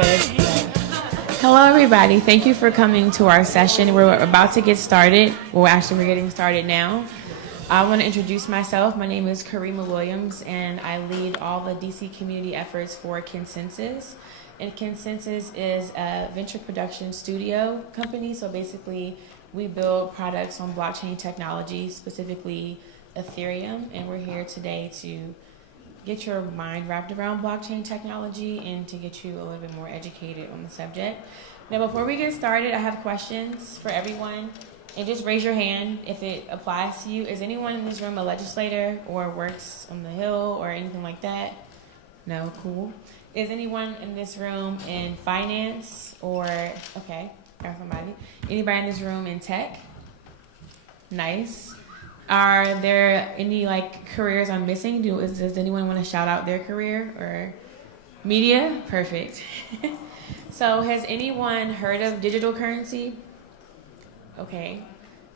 Good. Hello, everybody. Thank you for coming to our session. We're about to get started. Well, actually, we're getting started now. I want to introduce myself. My name is Karima Williams, and I lead all the DC community efforts for Consensus. And Consensus is a venture production studio company. So basically, we build products on blockchain technology, specifically Ethereum. And we're here today to get your mind wrapped around blockchain technology and to get you a little bit more educated on the subject. Now, before we get started, I have questions for everyone. And just raise your hand if it applies to you. Is anyone in this room a legislator or works on the Hill or anything like that? No? Cool. Is anyone in this room in finance or, okay, got somebody. Anybody in this room in tech? Nice. Are there any careers I'm missing? Does anyone want to shout out their career or media? Perfect. So has anyone heard of digital currency? Okay.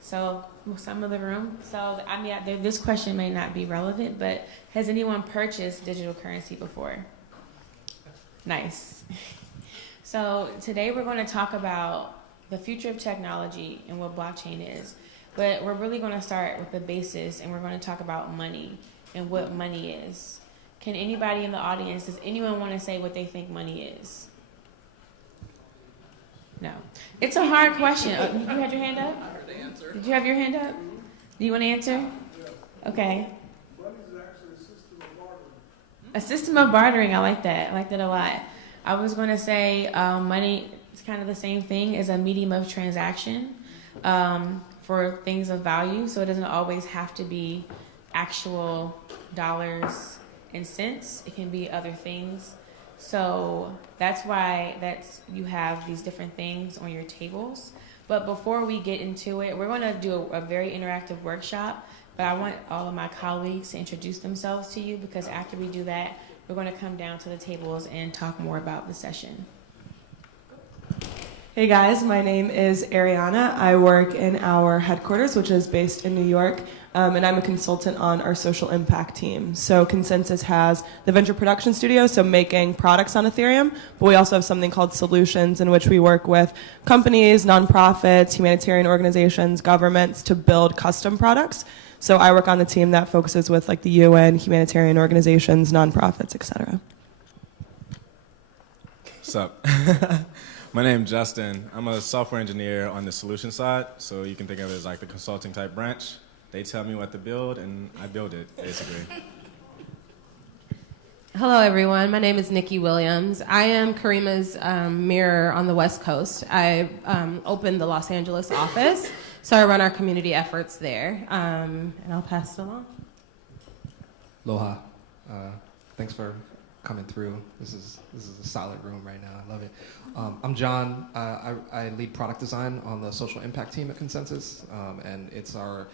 So some of the room. So this question may not be relevant, but has anyone purchased digital currency before? Nice. So today we're going to talk about the future of technology and what blockchain is. But we're really going to start with the basis, and we're going to talk about money and what money is. Can anybody in the audience, does anyone want to say what they think money is? No. It's a hard question. You had your hand up? I heard the answer. Did you have your hand up? Do you want to answer? Yeah. Okay. Money is actually a system of bartering. A system of bartering. I like that. I like that a lot. I was going to say money is kind of the same thing as a medium of transaction. For things of value, so it doesn't always have to be actual dollars and cents. It can be other things. So that's why you have these different things on your tables. But before we get into it, we're going to do a very interactive workshop. But I want all of my colleagues to introduce themselves to you, because after we do that, we're going to come down to the tables and talk more about the session. Hey guys, my name is Ariana. I work in our headquarters, which is based in New York, and I'm a consultant on our social impact team. So Consensus has the venture production studio, so making products on Ethereum, but we also have something called Solutions, in which we work with companies, nonprofits, humanitarian organizations, governments to build custom products. So I work on the team that focuses with the UN, humanitarian organizations, nonprofits, etc. What's up? My name's Justin. I'm a software engineer on the solution side, so you can think of it as the consulting type branch. They tell me what to build, and I build it, basically. Hello, everyone. My name is Nikki Williams. I am Karima's mirror on the West Coast. I opened the Los Angeles office, so I run our community efforts there, and I'll pass it along. Aloha. Thanks for coming through. This is a solid room right now. I love it. I'm John. I lead product design on the social impact team at Consensus, and it's our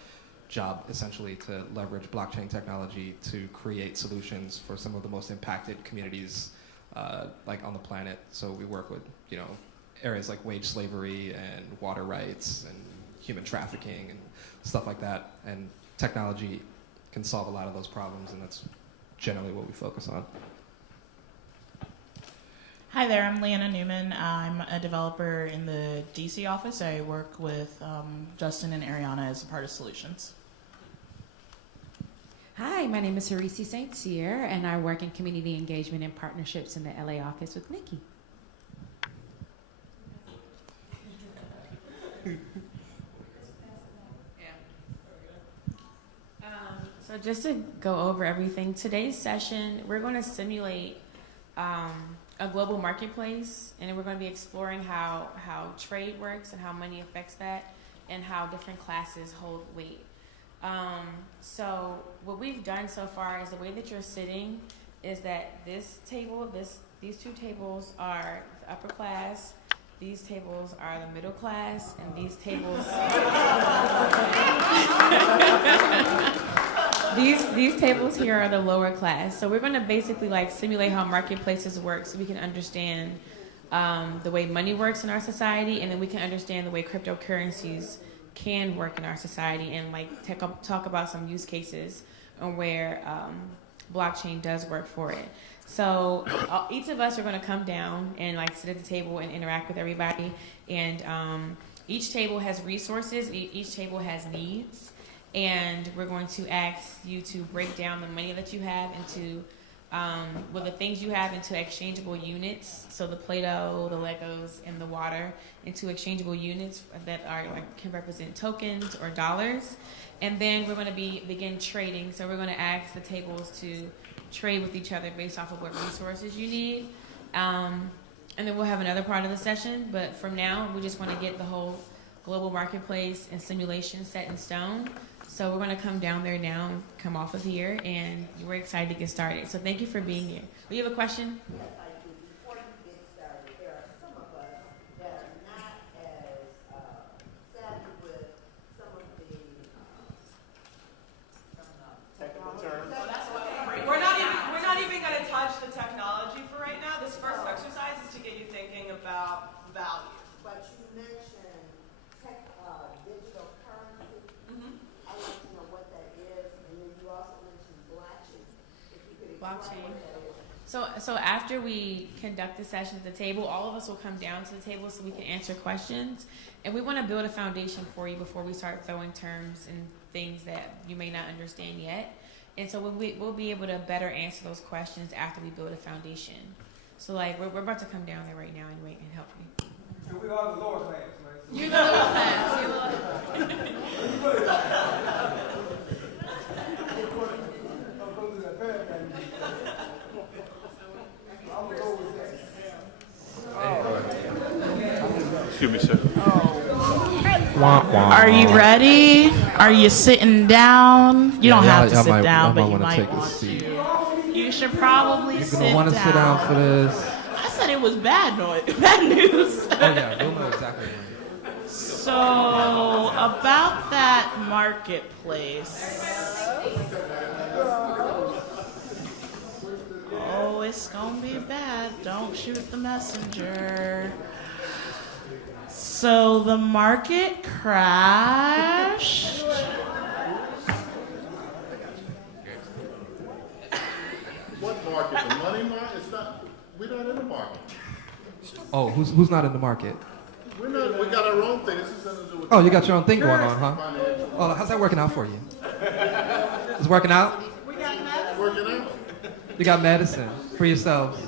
job essentially to leverage blockchain technology to create solutions for some of the most impacted communities on the planet. So we work with areas like wage slavery and water rights and human trafficking and stuff like that. And technology can solve a lot of those problems, and that's generally what we focus on. Hi there, I'm Leanna Newman. I'm a developer in the DC office. I work with Justin and Ariana as a part of Solutions. Hi, my name is Harisi St. Cyr, and I work in community engagement and partnerships in the LA office with Nikki. So just to go over everything, today's session, we're going to simulate a global marketplace, and we're going to be exploring how trade works and how money affects that, and how different classes hold weight. So what we've done so far is the way that you're sitting is that this table, these two tables are the upper class, these tables are the middle class, and these tables these tables here are the lower class. So we're going to basically simulate how marketplaces work, so we can understand the way money works in our society, and then we can understand the way cryptocurrencies can work in our society, and talk about some use cases on where blockchain does work for it. So each of us are going to come down and like sit at the table and interact with everybody. And each table has resources. Each table has needs. And we're going to ask you to break down the money that you have into, the things you have into exchangeable units. So the Play-Doh, the Legos, and the water into exchangeable units that are can represent tokens or dollars. And then we're going to begin trading. So we're going to ask the tables to trade with each other based off of what resources you need. And then we'll have another part of the session. But from now, we just want to get the whole global marketplace and simulation set in stone. So we're going to come down there now, come off of here, and we're excited to get started. So thank you for being here. Do you have a question? Yes, I do. Before you get started, there are some of us that are not as savvy with some of the technical terms. We're not even going to touch the technology for right now. This first exercise is to get you thinking about value. But you mentioned digital currency. I'd like to know what that is, and then you also mentioned blockchain. If you could explain Blockchain. what that is. So after we conduct the session at the table, all of us will come down to the table so we can answer questions. And we want to build a foundation for you before we start throwing terms and things that you may not understand yet. And so we'll be able to better answer those questions after we build a foundation. So like we're about to come down there right now and wait and help you. And we are the lower class, right? So You're the lower class. You're the lower. I'm gonna go with that. Excuse me, sir. Are you ready? Are you sitting down? You don't have to sit down, but you wanna might take a want seat. to. You should probably sit You're gonna down. want to sit down for this. I said it was bad news. Oh yeah, we'll know exactly when. So about that marketplace. Oh, it's gonna be bad. Don't shoot the messenger. So the market crashed. What market? The money market? It's not. We're not in the market. Oh, who's not in the market? We're not. We got our own thing. This is something to do with. Oh, you got your own thing going on, huh? Financial. Oh, how's that working out for you? It's working out? Working out. You got medicine for yourselves.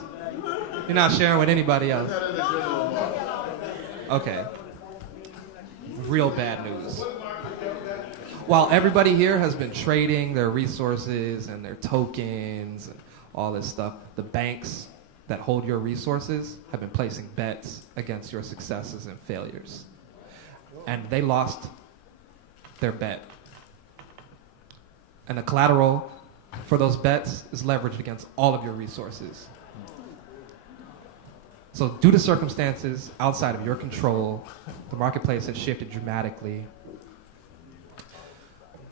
You're not sharing with anybody else. Not in the general market. Okay. Real bad news. While everybody here has been trading their resources and their tokens and all this stuff, the banks that hold your resources have been placing bets against your successes and failures. And they lost their bet. And the collateral for those bets is leveraged against all of your resources. So due to circumstances outside of your control, the marketplace has shifted dramatically.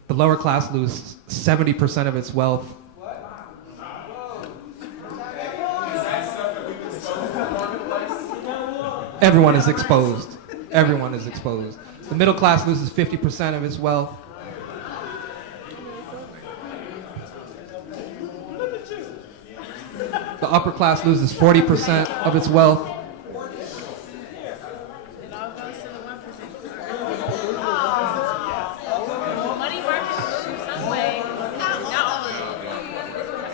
The lower class loses 70% of its wealth. Everyone is exposed. Everyone is exposed. The middle class loses 50% of its wealth. The upper class loses 40% of its wealth. It all goes to the 1%. Money markets in some way, not all of it.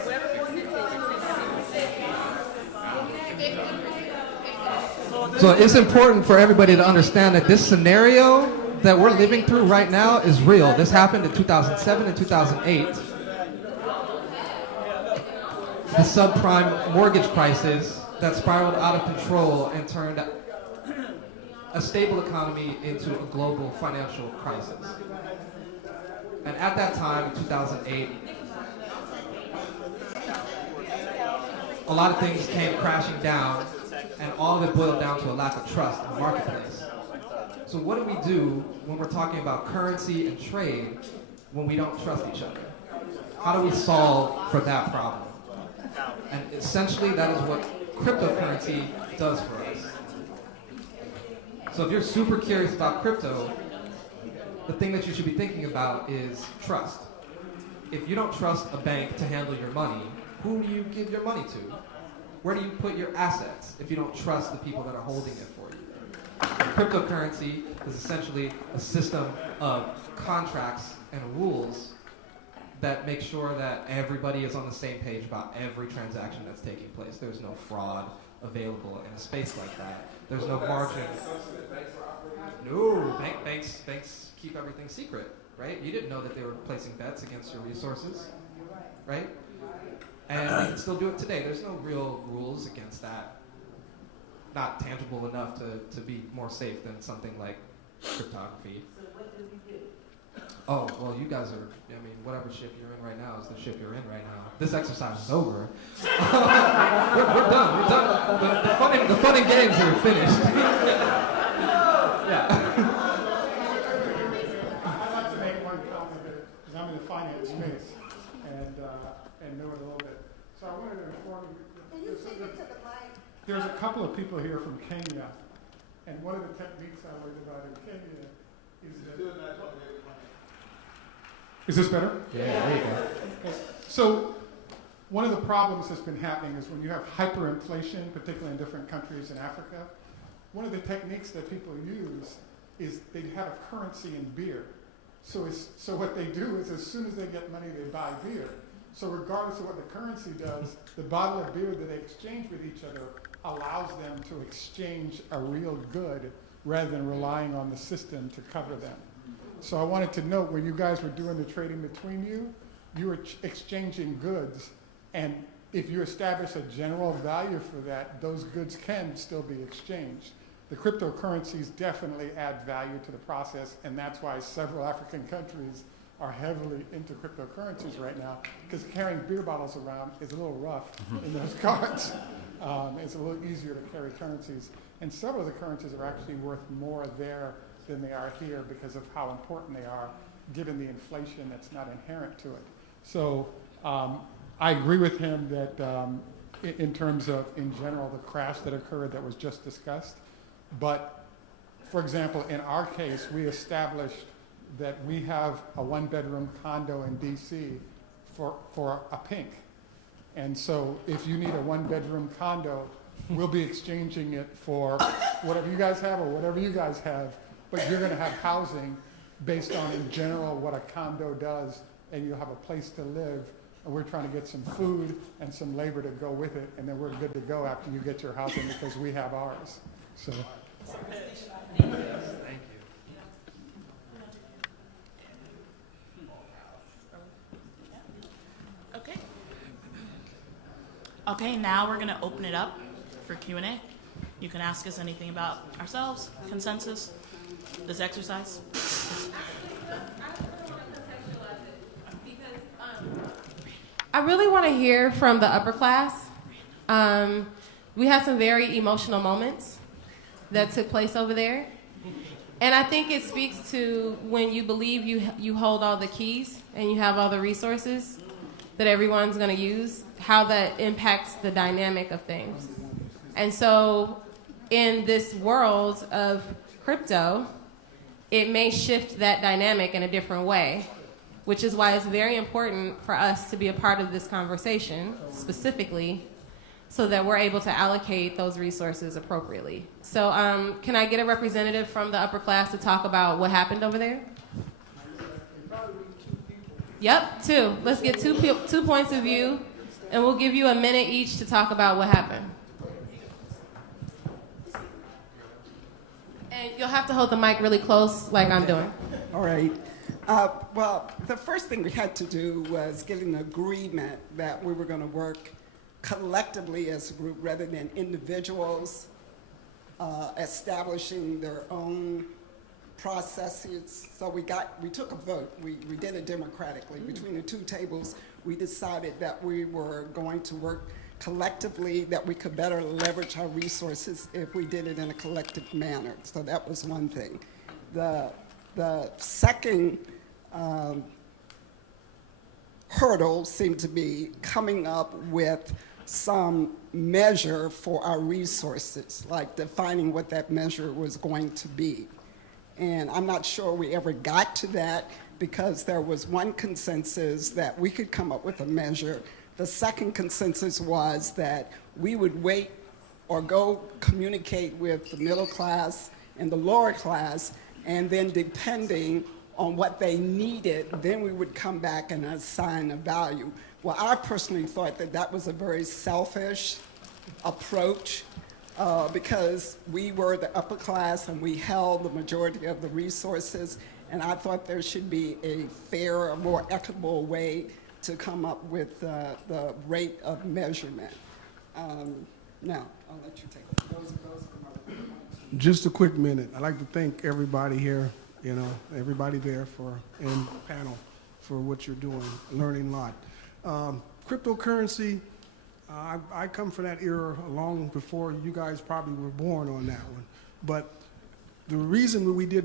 Whatever percentage. So it's important for everybody to understand that this scenario that we're living through right now is real. This happened in 2007 and 2008. The subprime mortgage crisis that spiraled out of control and turned a stable economy into a global financial crisis. And at that time, in 2008, a lot of things came crashing down, and all of it boiled down to a lack of trust in the marketplace. So what do we do when we're talking about currency and trade when we don't trust each other? How do we solve for that problem? And essentially, that is what cryptocurrency does for us. So if you're super curious about crypto, the thing that you should be thinking about is trust. if you don't trust a bank to handle your money, who do you give your money to? Where do you put your assets if you don't trust the people that are holding it for you? Cryptocurrency is essentially a system of contracts and rules that make sure that everybody is on the same page about every transaction that's taking place. There's no fraud available in a space like that. There's no margin. No, banks keep everything secret, right? You didn't know that they were placing bets against your resources, right? And they can still do it today. There's no real rules against that. Not tangible enough to be more safe than something like cryptography. So what do we do? Oh, well, you guys are, I mean, whatever ship you're in right now is the ship you're in right now. This exercise is over. we're done. The fun and games are finished. Yeah. I'd like to make one comment because I'm in the finance space and know it a little bit. So I wanted to inform you. Can you speak into the mic? There's a couple of people here from Kenya, and one of the techniques I learned about in Kenya is that. Is this better? Yeah, there you go. So one of the problems that's been happening is when you have hyperinflation, particularly in different countries in Africa, one of the techniques that people use is they have a currency in beer. So what they do is as soon as they get money, they buy beer. So regardless of what the currency does, the bottle of beer that they exchange with each other allows them to exchange a real good rather than relying on the system to cover them. So I wanted to note when you guys were doing the trading between you were exchanging goods, and if you establish a general value for that, those goods can still be exchanged. The cryptocurrencies definitely add value to the process, and that's why several African countries are heavily into cryptocurrencies right now, because carrying beer bottles around is a little rough in those cards. It's a little easier to carry currencies, and several of the currencies are actually worth more there than they are here because of how important they are, given the inflation that's not inherent to it. So I agree with him that in terms of, in general, the crash that occurred that was just discussed. But, for example, in our case, we established that we have a one-bedroom condo in DC for a pink. And so if you need a one-bedroom condo, we'll be exchanging it for whatever you guys have or whatever you guys have, but you're going to have housing based on, in general, what a condo does, and you'll have a place to live. And we're trying to get some food and some labor to go with it, and then we're good to go after you get your housing because we have ours. So. Thank you. Okay, now we're going to open it up for Q&A. You can ask us anything about ourselves, consensus, this exercise. I really want to hear from the upper class. We had some very emotional moments that took place over there. And I think it speaks to when you believe you hold all the keys and you have all the resources that everyone's going to use, how that impacts the dynamic of things. And so in this world of crypto, it may shift that dynamic in a different way, which is why it's very important for us to be a part of this conversation specifically so that we're able to allocate those resources appropriately. So can I get a representative from the upper class to talk about what happened over there? Yep, two. Let's get two points of view, and we'll give you a minute each to talk about what happened. And you'll have to hold the mic really close like I'm doing. All right. Well, the first thing we had to do was get an agreement that we were going to work collectively as a group rather than individuals establishing their own processes. So we took a vote. We did it democratically. Between the two tables, we decided that we were going to work collectively, that we could better leverage our resources if we did it in a collective manner. So that was one thing. The second hurdle seemed to be coming up with some measure for our resources, like defining what that measure was going to be. And I'm not sure we ever got to that because there was one consensus that we could come up with a measure. The second consensus was that we would wait or go communicate with the middle class and the lower class, and then depending on what they needed, then we would come back and assign a value. Well, I personally thought that that was a very selfish approach because we were the upper class and we held the majority of the resources, and I thought there should be a fairer, more equitable way to come up with the rate of measurement. Now, I'll let you take it. Those are my points. Just a quick minute. I'd like to thank everybody here, everybody there in the panel for what you're doing, learning a lot. Cryptocurrency, I come from that era long before you guys probably were born on that one. But the reason we did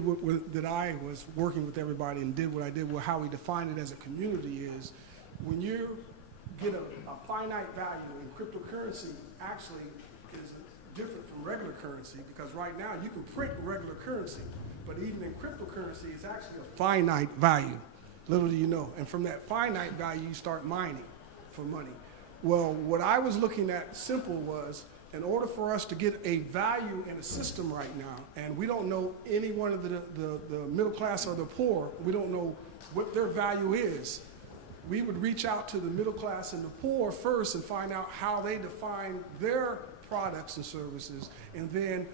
that I was working with everybody and did what I did, how we define it as a community is when you get a finite value in cryptocurrency actually is different from regular currency, because right now you can print regular currency, but even in cryptocurrency it's actually a finite value. Little do you know. And from that finite value you start mining for money. Well, what I was looking at simple was, in order for us to get a value in a system right now, and we don't know any one of the middle class or the poor, we don't know what their value is, we would reach out to the middle class and the poor first and find out how they define their products and services, and then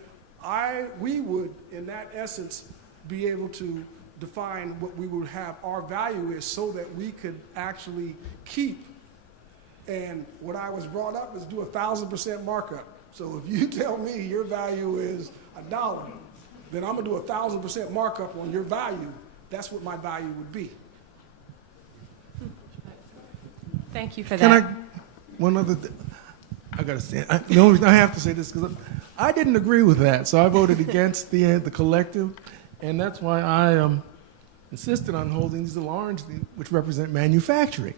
we would, in that essence, be able to define what we would have our value is so that we could actually keep. And what I was brought up is do 1,000% markup. So if you tell me your value is $1, then I'm gonna do 1,000% markup on your value. That's what my value would be. Thank you for that. One other thing, I gotta say, I have to say this because I didn't agree with that, so I voted against the collective, and that's why I insisted on holding these alarms, which represent manufacturing.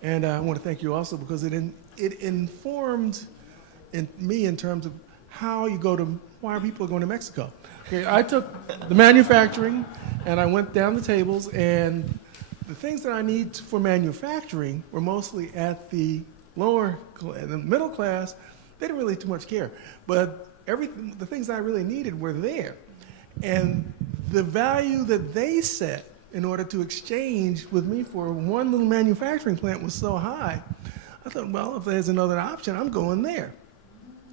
And I want to thank you also because it informed me in terms of why people are going to Mexico. Okay, I took the manufacturing and I went down the tables, and the things that I need for manufacturing were mostly at the the middle class. They didn't really too much care, but the things I really needed were there. And the value that they set in order to exchange with me for one little manufacturing plant was so high, I thought, well, if there's another option, I'm going there.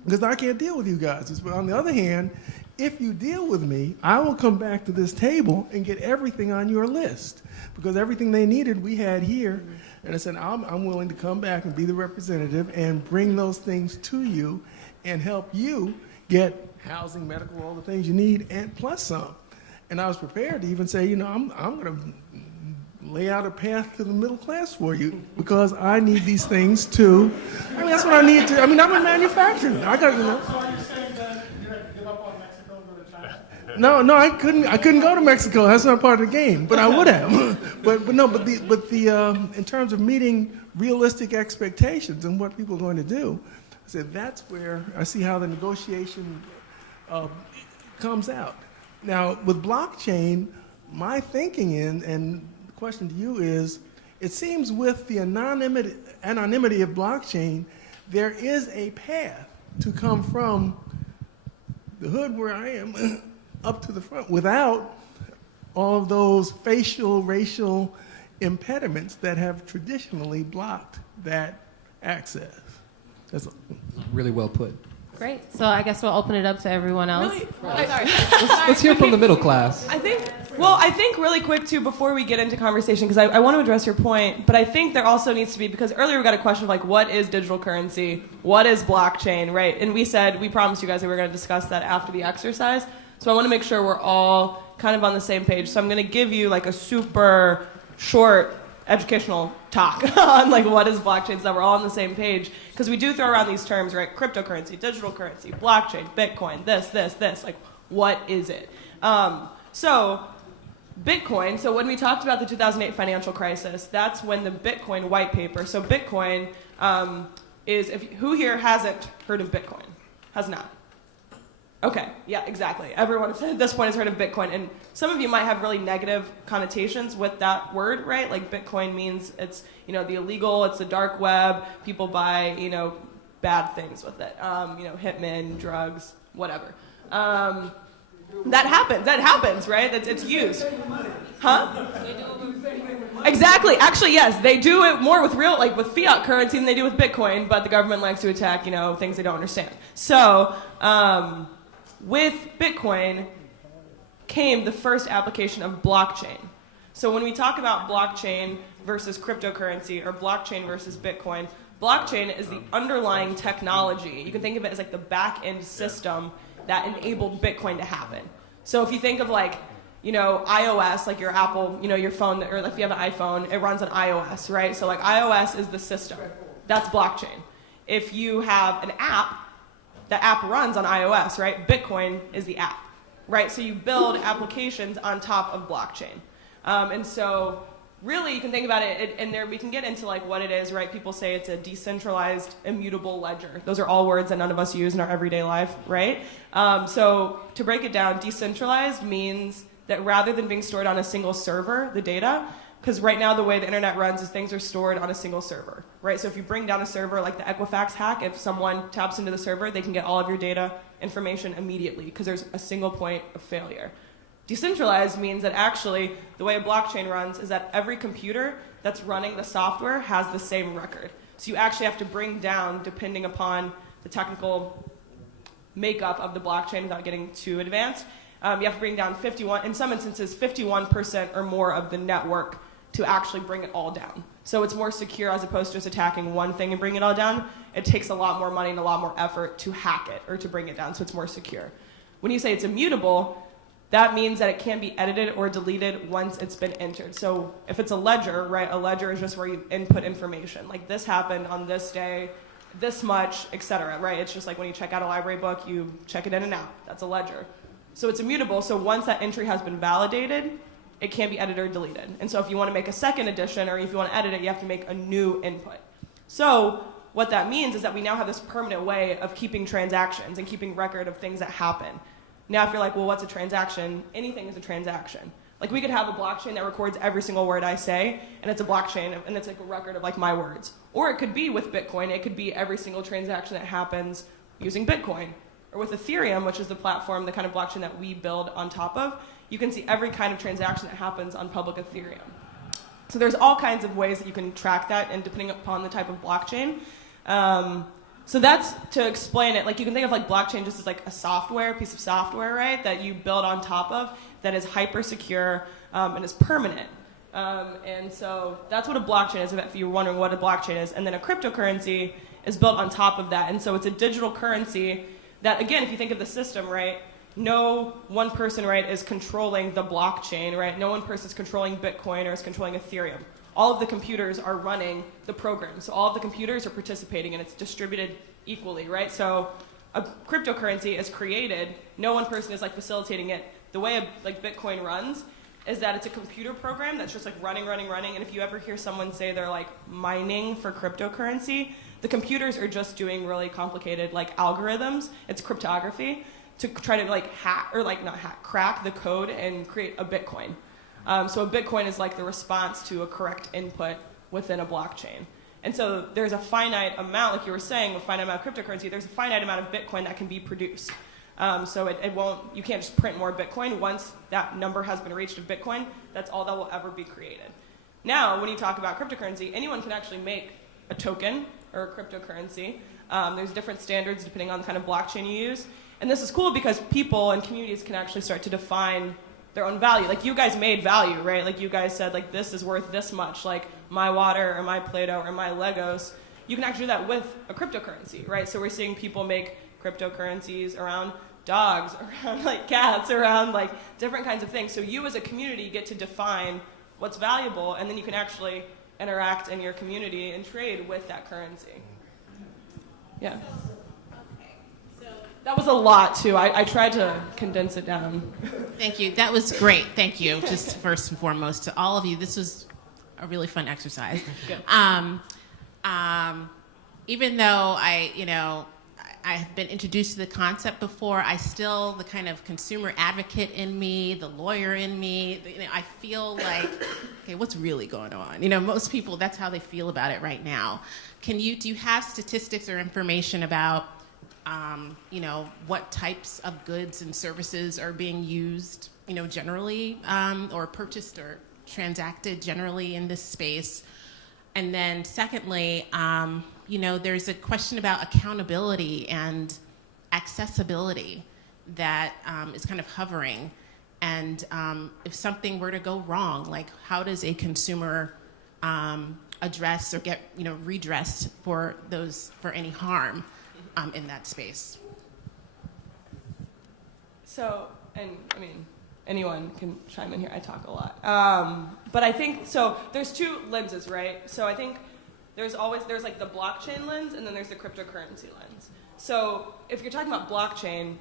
Because I can't deal with you guys. But on the other hand, if you deal with me, I will come back to this table and get everything on your list. Because everything they needed, we had here. And I said, I'm willing to come back and be the representative and bring those things to you and help you get housing, medical, all the things you need, and plus some. And I was prepared to even say, I'm going to lay out a path to the middle class for you because I need these things too. I mean, that's what I need to. I mean, I'm in manufacturing. I got, So are you saying that you had to give up on Mexico and go to China? No, I couldn't go to Mexico. That's not part of the game. But I would have. but in terms of meeting realistic expectations and what people are going to do, I said that's where I see how the negotiation comes out. Now, with blockchain, my thinking and the question to you is, it seems with the anonymity of blockchain, there is a path to come from the hood where I am up to the front without all of those racial impediments that have traditionally blocked that access. That's Really well put. Great. So I guess we'll open it up to everyone else. Really? Sorry. Let's hear from the middle class. I think really quick too, before we get into conversation, because I want to address your point, but I think there also needs to be, because earlier we got a question of like, what is digital currency? What is blockchain, right? And we promised you guys that we were going to discuss that after the exercise. So I want to make sure we're all kind of on the same page. So I'm going to give you like a super short educational talk on like what is blockchain so that we're all on the same page, because we do throw around these terms, right? Cryptocurrency, digital currency, blockchain, Bitcoin, this, like what is it? So Bitcoin, so when we talked about the 2008 financial crisis, that's when the Bitcoin white paper, so Bitcoin who here hasn't heard of Bitcoin? Has not? Okay, yeah, exactly. Everyone at this point has heard of Bitcoin, and some of you might have really negative connotations with that word, right? Like Bitcoin means it's, the illegal, it's the dark web, people buy, bad things with it, hitmen, drugs, whatever. That happens, right? It's used. Huh? Exactly. Actually, yes, they do it more with with fiat currency than they do with Bitcoin, but the government likes to attack, things they don't understand. So, with Bitcoin came the first application of blockchain. So when we talk about blockchain versus cryptocurrency or blockchain versus Bitcoin, blockchain is the underlying technology. You can think of it as like the back-end system that enabled Bitcoin to happen. So if you think of iOS, like your Apple, your phone, or if you have an iPhone, it runs on iOS, right? So iOS is the system. That's blockchain. If you have an app, the app runs on iOS, right? Bitcoin is the app, right? So you build applications on top of blockchain. And so really you can think about it, and there we can get into what it is, right? People say it's a decentralized, immutable ledger. Those are all words that none of us use in our everyday life, right? So to break it down, decentralized means that rather than being stored on a single server, the data, because right now the way the internet runs is things are stored on a single server, right? So if you bring down a server like the Equifax hack, if someone taps into the server, they can get all of your data information immediately because there's a single point of failure. Decentralized means that actually the way a blockchain runs is that every computer that's running the software has the same record. So you actually have to bring down, depending upon the technical makeup of the blockchain without getting too advanced, you have to bring down 51, in some instances, 51% or more of the network to actually bring it all down. So it's more secure as opposed to just attacking one thing and bringing it all down. It takes a lot more money and a lot more effort to hack it or to bring it down, so it's more secure. When you say it's immutable, that means that it can be edited or deleted once it's been entered. So if it's a ledger, right, a ledger is just where you input information. Like this happened on this day, this much, etc., right? It's just like when you check out a library book, you check it in and out. That's a ledger. So it's immutable, so once that entry has been validated, it can't be edited or deleted. And so if you want to make a second edition or if you want to edit it, you have to make a new input. So what that means is that we now have this permanent way of keeping transactions and keeping record of things that happen. Now if you're like, well, what's a transaction? Anything is a transaction. Like we could have a blockchain that records every single word I say, and it's a blockchain, and it's like a record of like my words. Or it could be with Bitcoin, it could be every single transaction that happens using Bitcoin. Or with Ethereum, which is the platform, the kind of blockchain that we build on top of, you can see every kind of transaction that happens on public Ethereum. So there's all kinds of ways that you can track that, and depending upon the type of blockchain. So that's to explain it. Like you can think of like blockchain just as like a software, piece of software, right, that you build on top of that is hyper secure and is permanent. And so that's what a blockchain is, if you're wondering what a blockchain is. And then a cryptocurrency is built on top of that. And so it's a digital currency that, again, if you think of the system, right, no one person, right, is controlling the blockchain, right? No one person is controlling Bitcoin or is controlling Ethereum. All of the computers are running the program. So all of the computers are participating, and it's distributed equally, right? So a cryptocurrency is created. No one person is like facilitating it. The way like Bitcoin runs is that it's a computer program that's just like running. And if you ever hear someone say they're like mining for cryptocurrency, the computers are just doing really complicated like algorithms. It's cryptography to try to like hack, or like not hack, crack the code and create a Bitcoin. So a Bitcoin is like the response to a correct input within a blockchain. And so there's a finite amount, like you were saying, a finite amount of cryptocurrency, there's a finite amount of Bitcoin that can be produced. So it won't, you can't just print more Bitcoin. Once that number has been reached of Bitcoin, that's all that will ever be created. Now, when you talk about cryptocurrency, anyone can actually make a token or a cryptocurrency. There's different standards depending on the kind of blockchain you use. And this is cool because people and communities can actually start to define their own value. Like you guys made value, right? Like you guys said, like this is worth this much, like my water or my Play-Doh or my Legos. You can actually do that with a cryptocurrency, right? So we're seeing people make cryptocurrencies around dogs, around like cats, around like different kinds of things. So you as a community get to define what's valuable, and then you can actually interact in your community and trade with that currency. Yeah. That was a lot, too. I tried to condense it down. Thank you. That was great. Thank you. Just first and foremost, to all of you, this was a really fun exercise. Even though I have been introduced to the concept before, the kind of consumer advocate in me, the lawyer in me, I feel like, okay, what's really going on? Most people, that's how they feel about it right now. Do you have statistics or information about, what types of goods and services are being used, generally, or purchased or transacted generally in this space? And then secondly, there's a question about accountability and accessibility that is kind of hovering. And if something were to go wrong, like how does a consumer address or get redressed for any harm in that space? So, and I mean, anyone can chime in here. I talk a lot. But I think, so there's two lenses, right? So I think there's like the blockchain lens and then there's the cryptocurrency lens. So if you're talking about blockchain,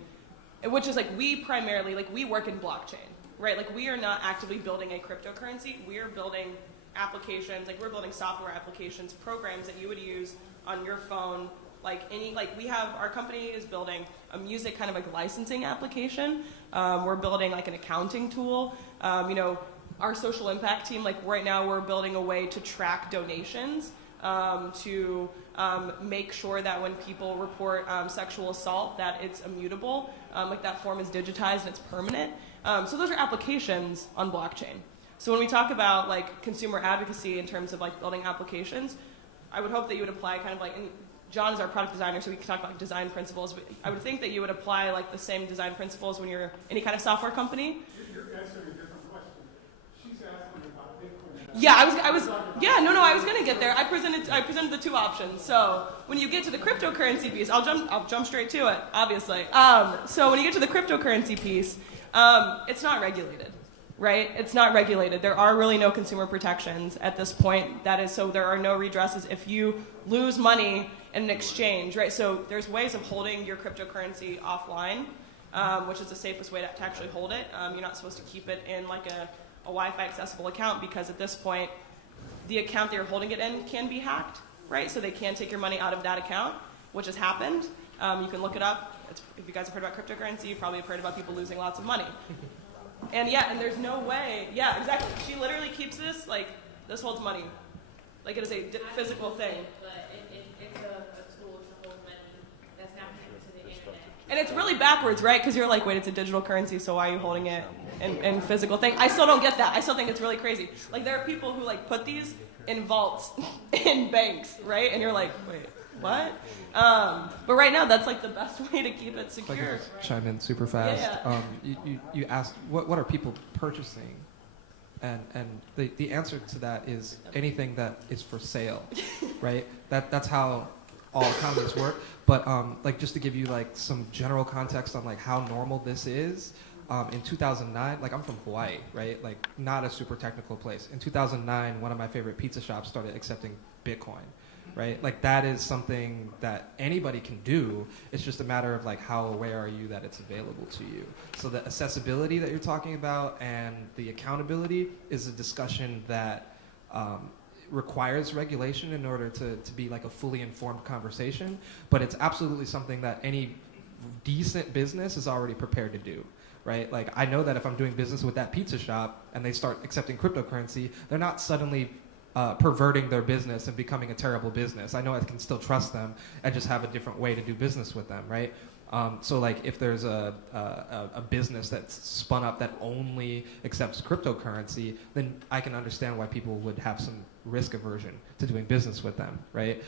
which is like we work in blockchain, right? Like we are not actively building a cryptocurrency. We are building applications, like we're building software applications, programs that you would use on your phone. Our company is building a music kind of like licensing application. We're building like an accounting tool. Our social impact team, like right now we're building a way to track donations, to make sure that when people report sexual assault that it's immutable, like that form is digitized and it's permanent. So those are applications on blockchain. So when we talk about like consumer advocacy in terms of like building applications, I would hope that you would apply kind of like, and John is our product designer, so we can talk about design principles, but I would think that you would apply like the same design principles when you're any kind of software company. You're answering a different question. She's asking about Bitcoin. Yeah, I was gonna get there. I presented the two options. So when you get to the cryptocurrency piece, I'll jump straight to it, obviously. So when you get to the cryptocurrency piece, it's not regulated, right? It's not regulated. There are really no consumer protections at this point. So there are no redresses if you lose money in an exchange, right? So there's ways of holding your cryptocurrency offline, which is the safest way to actually hold it. You're not supposed to keep it in like a Wi-Fi accessible account because at this point, the account that you're holding it in can be hacked, right? So they can take your money out of that account, which has happened. You can look it up. If you guys have heard about cryptocurrency, you probably have heard about people losing lots of money. And there's no way. Yeah, exactly. She literally keeps this, like, this holds money. Like it is a physical thing. But it's a tool to hold money that's not connected to the internet. And it's really backwards, right? Because you're like, wait, it's a digital currency, so why are you holding it in physical thing? I still don't get that. I still think it's really crazy. Like there are people who like put these in vaults in banks, right? And you're like, wait, what? But right now, that's like the best way to keep it secure. If I could chime in super fast. Yeah. You asked what are people purchasing, and the answer to that is anything that is for sale, right? That's how all economies work. But like just to give you like some general context on like how normal this is. In 2009, like I'm from Hawaii, right? Like not a super technical place. In 2009, one of my favorite pizza shops started accepting Bitcoin. Right? Like that is something that anybody can do. It's just a matter of like how aware are you that it's available to you. So the accessibility that you're talking about and the accountability is a discussion that requires regulation in order to be like a fully informed conversation. But it's absolutely something that any decent business is already prepared to do. Right? Like I know that if I'm doing business with that pizza shop and they start accepting cryptocurrency, they're not suddenly perverting their business and becoming a terrible business. I know I can still trust them and just have a different way to do business with them, right? So like if there's a business that's spun up that only accepts cryptocurrency, then I can understand why people would have some risk aversion to doing business with them, right?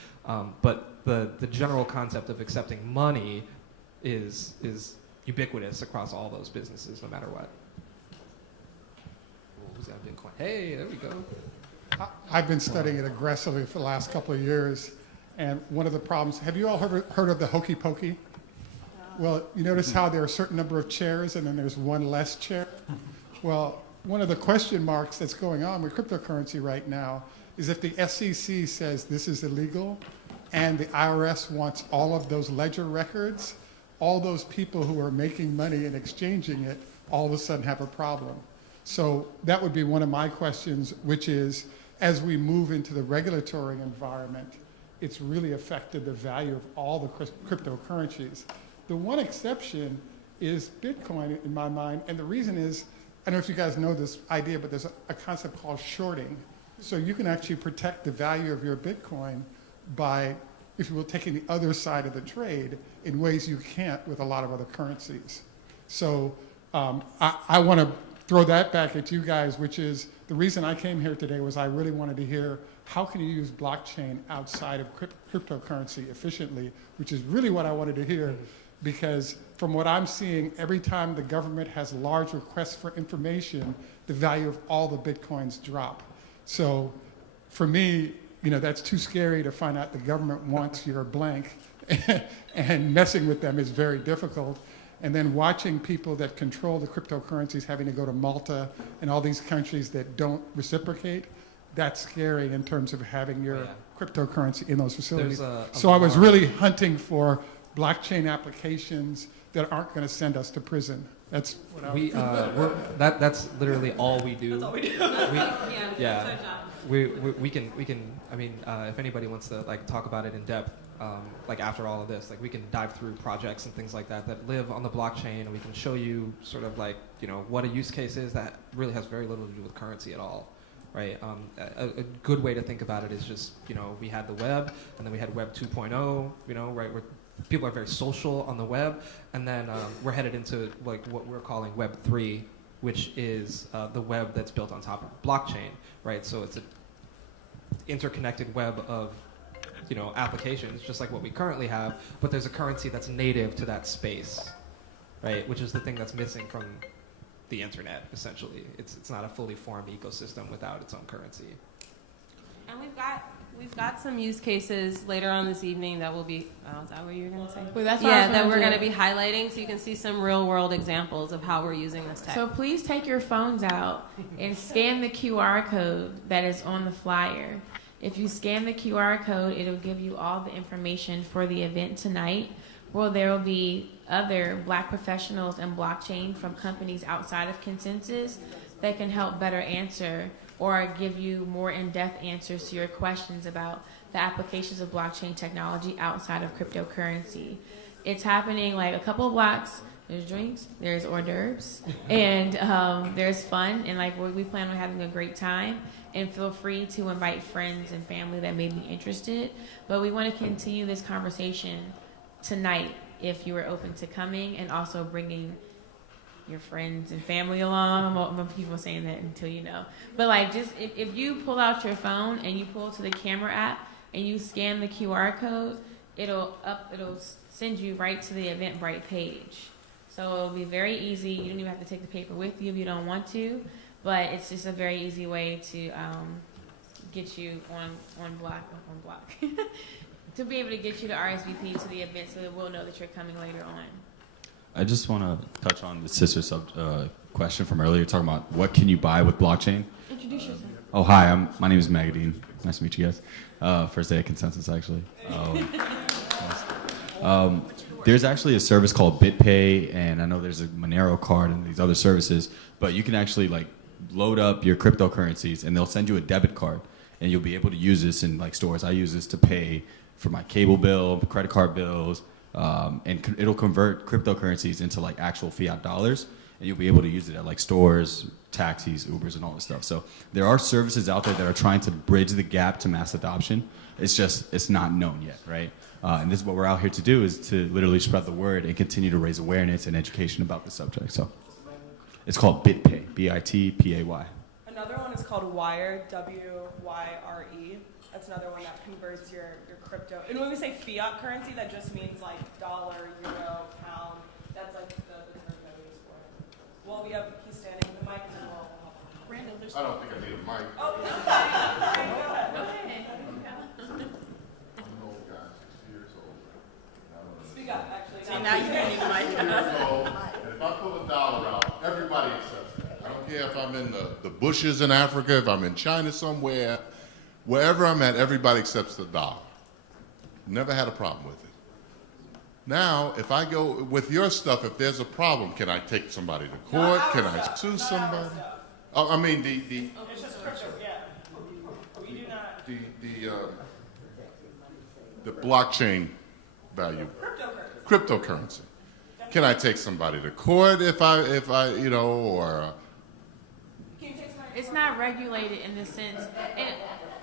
But the general concept of accepting money is ubiquitous across all those businesses, no matter what. Oh, who's got Bitcoin? Hey, there we go. I've been studying it aggressively for the last couple of years, and one of the problems, have you all heard of the hokey pokey? Well, you notice how there are a certain number of chairs and then there's one less chair? Well, one of the question marks that's going on with cryptocurrency right now is if the SEC says this is illegal and the IRS wants all of those ledger records, all those people who are making money and exchanging it all of a sudden have a problem. So that would be one of my questions, which is, as we move into the regulatory environment, it's really affected the value of all the cryptocurrencies. The one exception is Bitcoin in my mind, and the reason is, I don't know if you guys know this idea, but there's a concept called shorting. So you can actually protect the value of your Bitcoin by, if you will, taking the other side of the trade in ways you can't with a lot of other currencies. So I want to throw that back at you guys, which is the reason I came here today was I really wanted to hear how can you use blockchain outside of cryptocurrency efficiently, which is really what I wanted to hear, because from what I'm seeing, every time the government has large requests for information, the value of all the Bitcoins drop. So for me, that's too scary to find out the government wants your blank, and messing with them is very difficult. And then watching people that control the cryptocurrencies having to go to Malta and all these countries that don't reciprocate, that's scary in terms of having your cryptocurrency in those facilities. So I was really hunting for blockchain applications that aren't going to send us to prison. That's what I was that's literally all we do. That's all we do. Yeah. We can. I mean, if anybody wants to talk about it in depth, after all of this, we can dive through projects and things like that live on the blockchain, and we can show you sort of what a use case is that really has very little to do with currency at all, right? A good way to think about it is just we had the web, and then we had Web 2.0, right, where people are very social on the web, and then we're headed into what we're calling Web 3, which is the web that's built on top of blockchain, right? So it's an interconnected web of applications, just like what we currently have, but there's a currency that's native to that space, right? Which is the thing that's missing from the internet, essentially. It's not a fully formed ecosystem without its own currency. And we've got some use cases later on this evening that will be. Oh, is that what you were going to say? Well, that's what I was that gonna we're do. going to be highlighting, so you can see some real world examples of how we're using this tech. So please take your phones out and scan the QR code that is on the flyer. If you scan the QR code, it'll give you all the information for the event tonight, where there will be other Black professionals in blockchain from companies outside of Consensus that can help better answer or give you more in-depth answers to your questions about the applications of blockchain technology outside of cryptocurrency. It's happening a couple of blocks. There's drinks, there's hors d'oeuvres, and there's fun, and we plan on having a great time. And feel free to invite friends and family that may be interested. But we want to continue this conversation tonight if you are open to coming, and also bringing your friends and family along. Most people saying that until you know. But just if you pull out your phone and you pull to the camera app and you scan the QR code, it'll send you right to the Eventbrite page. So it'll be very easy. You don't even have to take the paper with you if you don't want to. But it's just a very easy way to get you on block to be able to get you to RSVP to the event, so that we'll know that you're coming later on. I just want to touch on the sister question from earlier, talking about what can you buy with blockchain. Introduce yourself. Oh, hi. My name is Magadine. Nice to meet you guys. First day at Consensus, actually. There's actually a service called BitPay, and I know there's a Monero card and these other services, but you can actually load up your cryptocurrencies, and they'll send you a debit card, and you'll be able to use this in stores. I use this to pay for my cable bill, credit card bills, and it'll convert cryptocurrencies into actual fiat dollars, and you'll be able to use it at stores, taxis, Ubers, and all this stuff. So there are services out there that are trying to bridge the gap to mass adoption. It's not known yet, right? And this is what we're out here to do, is to literally spread the word and continue to raise awareness and education about the subject. So it's called BitPay, BITPAY. Another one is called Wire, WYRE. That's another one that converts your crypto. And when we say fiat currency, that just means dollar, euro, pound. That's the term that we use for it. Well, he's standing. The mic is involved. Randall, there's. I don't think I need a mic. Oh, go ahead. I'm an old guy, 60 years old. Speak up, actually. See, now you don't need the mic. 60 years old, and if I pull a dollar out, everybody accepts that. I don't care if I'm in the bushes in Africa, if I'm in China somewhere, wherever I'm at, everybody accepts the dollar. Never had a problem with it. Now, if I go with your stuff, if there's a problem, can I take somebody to court? Can I sue somebody? Oh, I mean It's just crypto, yeah. We do not. the blockchain value? Cryptocurrency. Can I take somebody to court if I or? It's not regulated in the sense,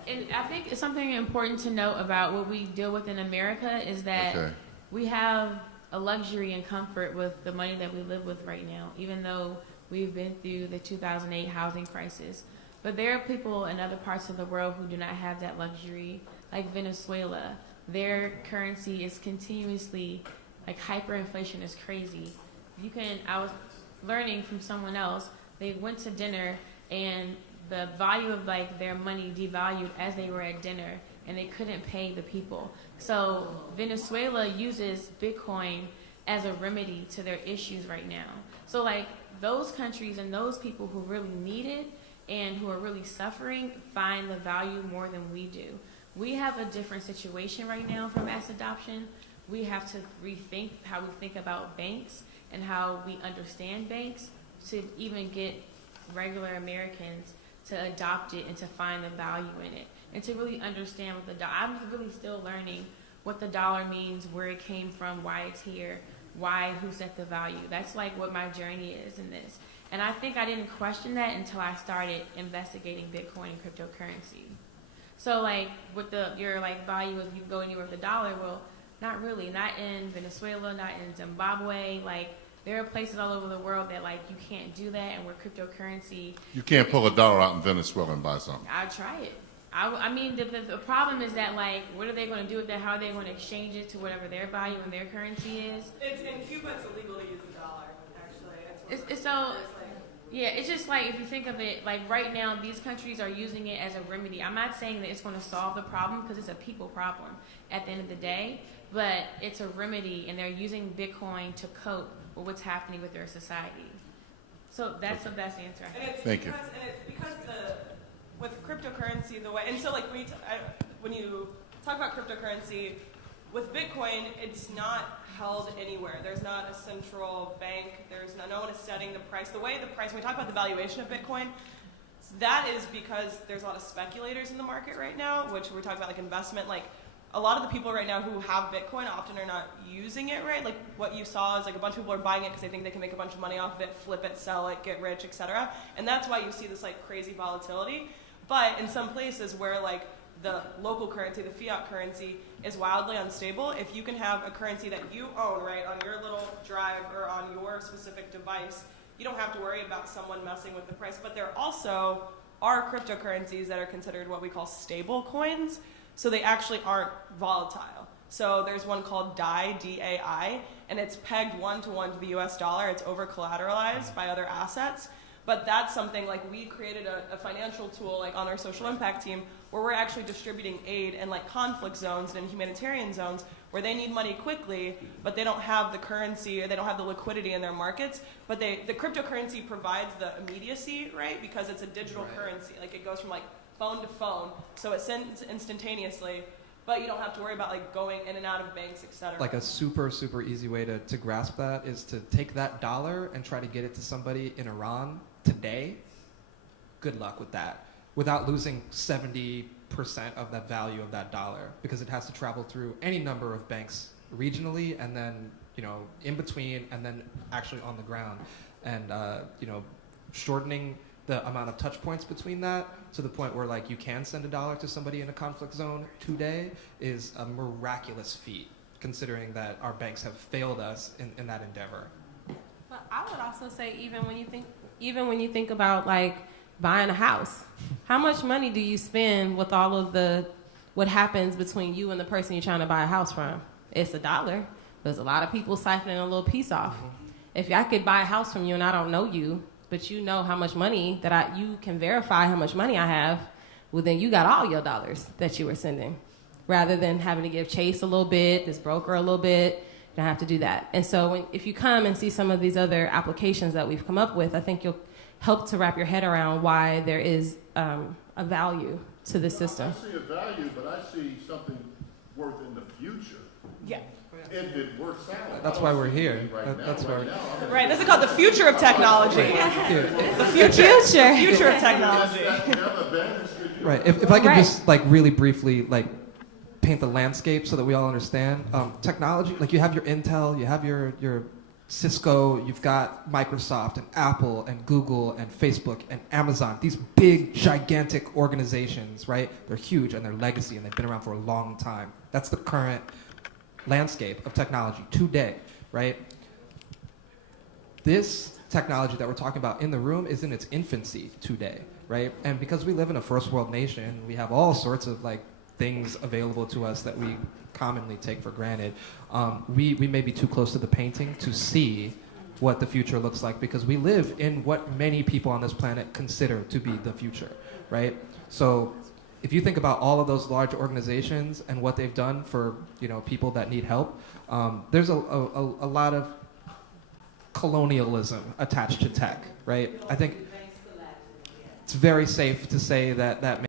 and I think it's something important to note about what we deal with in America is that we have a luxury and comfort with the money that we live with right now, even though we've been through the 2008 housing crisis. But there are people in other parts of the world who do not have that luxury, like Venezuela. Their currency is continuously, like hyperinflation is crazy. I was learning from someone else, they went to dinner and the value of like their money devalued as they were at dinner and they couldn't pay the people. So Venezuela uses Bitcoin as a remedy to their issues right now. So like those countries and those people who really need it and who are really suffering find the value more than we do. We have a different situation right now for mass adoption. We have to rethink how we think about banks and how we understand banks to even get regular Americans to adopt it and to find the value in it and to really understand what I'm really still learning what the dollar means, where it came from, why it's here, who set the value. That's like what my journey is in this. And I think I didn't question that until I started investigating Bitcoin and cryptocurrency. So like with your like value of you go anywhere with the dollar, well, not really, not in Venezuela, not in Zimbabwe, like there are places all over the world that like you can't do that, and where cryptocurrency. You can't pull a dollar out in Venezuela and buy something. I'll try it. I mean, the problem is that like, what are they going to do with that? How are they going to exchange it to whatever their value and their currency is? It's in Cuba. It's illegal to use the dollar. Actually, it's so. Yeah, it's just like if you think of it, like right now, these countries are using it as a remedy. I'm not saying that it's going to solve the problem because it's a people problem at the end of the day, but it's a remedy, and they're using Bitcoin to cope with what's happening with their society. So that's the best answer. Thank you. And it's because with cryptocurrency, the way, and so like when you talk about cryptocurrency, with Bitcoin, it's not held anywhere. There's not a central bank. No one is setting the price. The way the price, when we talk about the valuation of Bitcoin, that is because there's a lot of speculators in the market right now, which we're talking about like investment. Like a lot of the people right now who have Bitcoin often are not using it right. Like what you saw is like a bunch of people are buying it because they think they can make a bunch of money off of it, flip it, sell it, get rich, etc. And that's why you see this like crazy volatility. But in some places where like the local currency, the fiat currency, is wildly unstable, if you can have a currency that you own, right, on your little drive or on your specific device, you don't have to worry about someone messing with the price. But there also are cryptocurrencies that are considered what we call stable coins, so they actually aren't volatile. So there's one called DAI, D-A-I, and it's pegged 1-to-1 to the US dollar. It's over-collateralized by other assets. But that's something like we created a financial tool like on our social impact team where we're actually distributing aid in like conflict zones and humanitarian zones where they need money quickly, but they don't have the currency or they don't have the liquidity in their markets. But the cryptocurrency provides the immediacy, right? Because it's a digital currency. Like it goes from like phone to phone, so it sends instantaneously. But you don't have to worry about like going in and out of banks, etc. Like a super, super easy way to grasp that is to take that dollar and try to get it to somebody in Iran today. Good luck with that. Without losing 70% of that value of that dollar, because it has to travel through any number of banks regionally and then, in between and then actually on the ground. And, shortening the amount of touch points between that to the point where like you can send a dollar to somebody in a conflict zone today is a miraculous feat, considering that our banks have failed us in that endeavor. But I would also say even when you think about like buying a house, how much money do you spend with all of what happens between you and the person you're trying to buy a house from? It's $1. There's a lot of people siphoning a little piece off. If I could buy a house from you and I don't know you, but you know how much money you can verify how much money I have, well then you got all your dollars that you were sending. Rather than having to give Chase a little bit, this broker a little bit, you don't have to do that. And so if you come and see some of these other applications that we've come up with, I think you'll help to wrap your head around why there is a value to this system. I see a value, but I see something worth in the future. Yeah. If it works out. That's why we're here. Right, this is called the future of technology. The future of technology. Right. If I could just like really briefly like paint the landscape so that we all understand. Technology, like you have your Intel, you have your Cisco, you've got Microsoft and Apple and Google and Facebook and Amazon, these big, gigantic organizations, right? They're huge and they're legacy and they've been around for a long time. That's the current landscape of technology today, right? This technology that we're talking about in the room is in its infancy today, right? And because we live in a first world nation, we have all sorts of like things available to us that we commonly take for granted. We may be too close to the painting to see what the future looks like because we live in what many people on this planet consider to be the future, right? So if you think about all of those large organizations and what they've done for people that need help, there's a lot of colonialism attached to tech, right? I think it's very safe to say that